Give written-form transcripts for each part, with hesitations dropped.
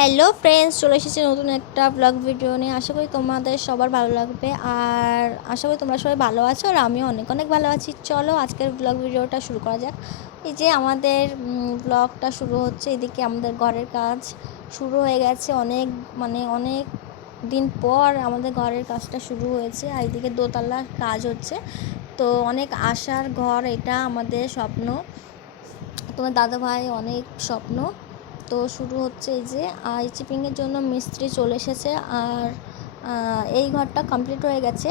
Hello friends, চলে এসেছি নতুন একটা ব্লগ ভিডিও নিয়ে। আশা করি তোমাদের সবার ভালো লাগবে, আর আশা করি তোমরা সবাই ভালো আছো, আর আমিও অনেক অনেক ভালো আছি। চলো আজকের ব্লগ ভিডিওটা শুরু করা যাক। এই যে আমাদের ব্লগটা শুরু হচ্ছে, এদিকে আমাদের ঘরের কাজ শুরু হয়ে গেছে। অনেক দিন পর আমাদের ঘরের কাজটা শুরু হয়েছে, আর এদিকে দোতলা কাজ হচ্ছে। তো অনেক আশার ঘর, এটা আমাদের স্বপ্ন, তোমার দাদাভাই অনেক স্বপ্ন। তো শুরু হচ্ছে এই যে চিপিংয়ের জন্য মিস্ত্রি চলে এসেছে, আর এই ঘরটা কমপ্লিট হয়ে গেছে।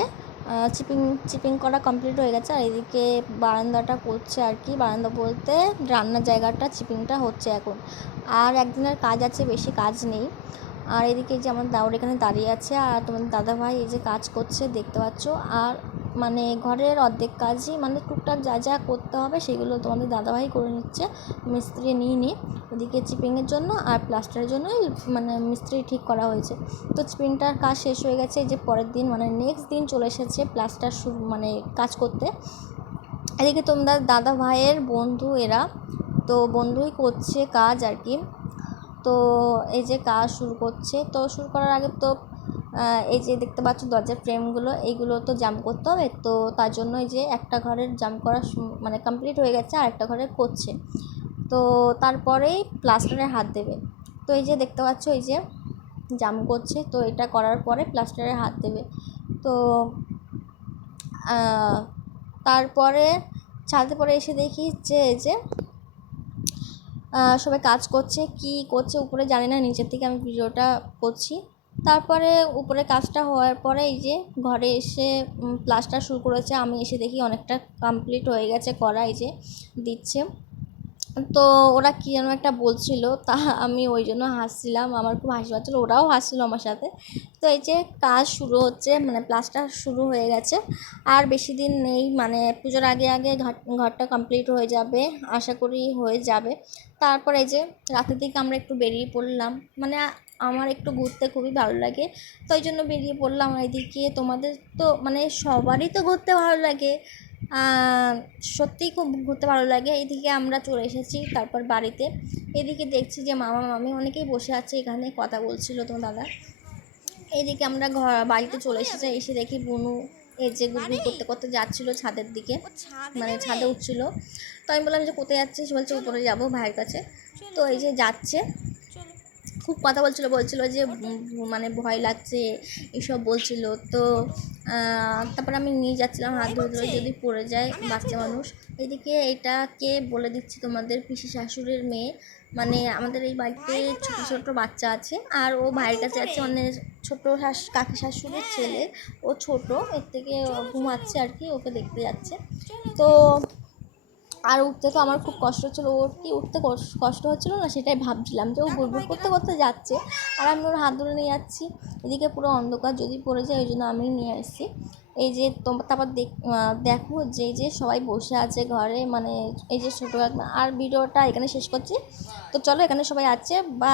চিপিং চিপিং করা কমপ্লিট হয়ে গেছে, আর এদিকে বারান্দাটা করছে আর কি। বারান্দা বলতে রান্নার জায়গাটা চিপিংটা হচ্ছে এখন, আর একদিনের কাজ আছে, বেশি কাজ নেই। আর এদিকে যে আমার দাউর এখানে দাঁড়িয়ে আছে, আর তোমাদের দাদাভাই এই যে কাজ করছে দেখতে পাচ্ছ। আর মানে ঘরের অর্ধেক কাজই, মানে টুকটাক যা যা করতে হবে সেগুলো তোমাদের দাদাভাই করে নিচ্ছে, মিস্ত্রি নিয়ে ওদিকে চিপিংয়ের জন্য আর প্লাস্টারের জন্যই মানে মিস্ত্রি ঠিক করা হয়েছে। তো চিপিংটার কাজ শেষ হয়ে গেছে, এই যে পরের দিন মানে নেক্সট দিন চলে এসেছে প্লাস্টার মানে কাজ করতে। এদিকে তোমাদের দাদা ভাইয়ের বন্ধু এরা, তো বন্ধুই করছে কাজ আর কি। তো এই যে কাজ শুরু করছে, তো শুরু করার আগে তো এই যে দেখতে পাচ্ছ দরজার ফ্রেমগুলো, এইগুলো তো জাম করতে হবে। তো তার জন্য এই যে একটা ঘরের জাম করা মানে কমপ্লিট হয়ে গেছে, আর একটা ঘরে করছে। তো তারপরেই প্লাস্টারে হাত দেবে। তো এই যে দেখতে পাচ্ছ এই যে জাম করছে, তো এটা করার পরে প্লাস্টারে হাত দেবে। তো তারপরে ছাদে পরে এসে দেখি যে এই যে সবাই কাজ করছে, কি করছে উপরে জানি না, নিচের থেকে আমি ভিডিওটা করছি। তারপরে উপরে কাজটা হওয়ার পরে এই যে ঘরে এসে প্লাস্টার শুরু করেছে। আমি এসে দেখি অনেকটা কমপ্লিট হয়ে গেছে করা, এই যে দিচ্ছে। তো ওরা কী যেন একটা বলছিল, তা আমি ওই জন্য হাসছিলাম, আমার খুব হাসি পাচ্ছিলো, ওরাও হাসছিলো আমার সাথে। তো এই যে কাজ শুরু হচ্ছে, মানে প্লাস্টার শুরু হয়ে গেছে, আর বেশি দিন নেই, মানে পুজোর আগে আগে ঘরটা কমপ্লিট হয়ে যাবে, আশা করি হয়ে যাবে। তারপর এই যে রাতের দিকে আমরা একটু বেরিয়ে পড়লাম, মানে আমার একটু ঘুরতে খুবই ভালো লাগে, তো এই জন্য বেরিয়ে পড়লাম। এদিকে তোমাদের তো মানে সবারই তো ঘুরতে ভালো লাগে, সত্যিই খুব ঘুরতে ভালো লাগে। এদিকে আমরা চলে এসেছি তারপর বাড়িতে। এদিকে দেখছি যে মামা মামি অনেকেই বসে আছে, এখানে কথা বলছিল তোমার দাদা। এইদিকে আমরা বাড়িতে চলে এসেছি, এসে দেখি বুনু এই যে গুড়গুড় করতে করতে যাচ্ছিলো ছাদের দিকে, মানে ছাদে উঠছিল। তো আমি বললাম যে কোথায় যাচ্ছিস, বলছে উপরে যাবো ভাইয়ের কাছে। তো এই যে যাচ্ছে, খুব কথা বলছিল যে মানে ভয় লাগছে এসব বলছিল। তো তারপর আমি নিয়ে যাচ্ছিলাম হাত ধরে ধরে, যদি পড়ে যায় বাচ্চা মানুষ। এদিকে এটা কে বলে দিচ্ছি, তোমাদের পিসি শাশুড়ির মেয়ে, মানে আমাদের এই বাড়িতে ছোটো ছোটো বাচ্চা আছে, আর ও ভাইয়ের কাছে আছে, মানে ছোটো কাকি শাশুড়ির ছেলে, ও ছোট, এর থেকে ঘুমাচ্ছে আর কি, ওকে দেখতে যাচ্ছে। তো আর উঠতে তো আমার খুব কষ্ট হচ্ছিলো, ওর কি উঠতে কষ্ট হচ্ছিলো না সেটাই ভাবছিলাম, যে ও গুড়গুড় করতে করতে যাচ্ছে, আর আমি ওর হাত ধরে নিয়ে যাচ্ছি। এদিকে পুরো অন্ধকার, যদি পড়ে যায় ওই জন্য আমি নিয়ে আসছি। এই যে তারপর দেখো যে সবাই বসে আছে ঘরে, মানে এই যে ছোটো। আর ভিডিওটা এখানে শেষ করছি, তো চলো এখানে সবাই আছে বা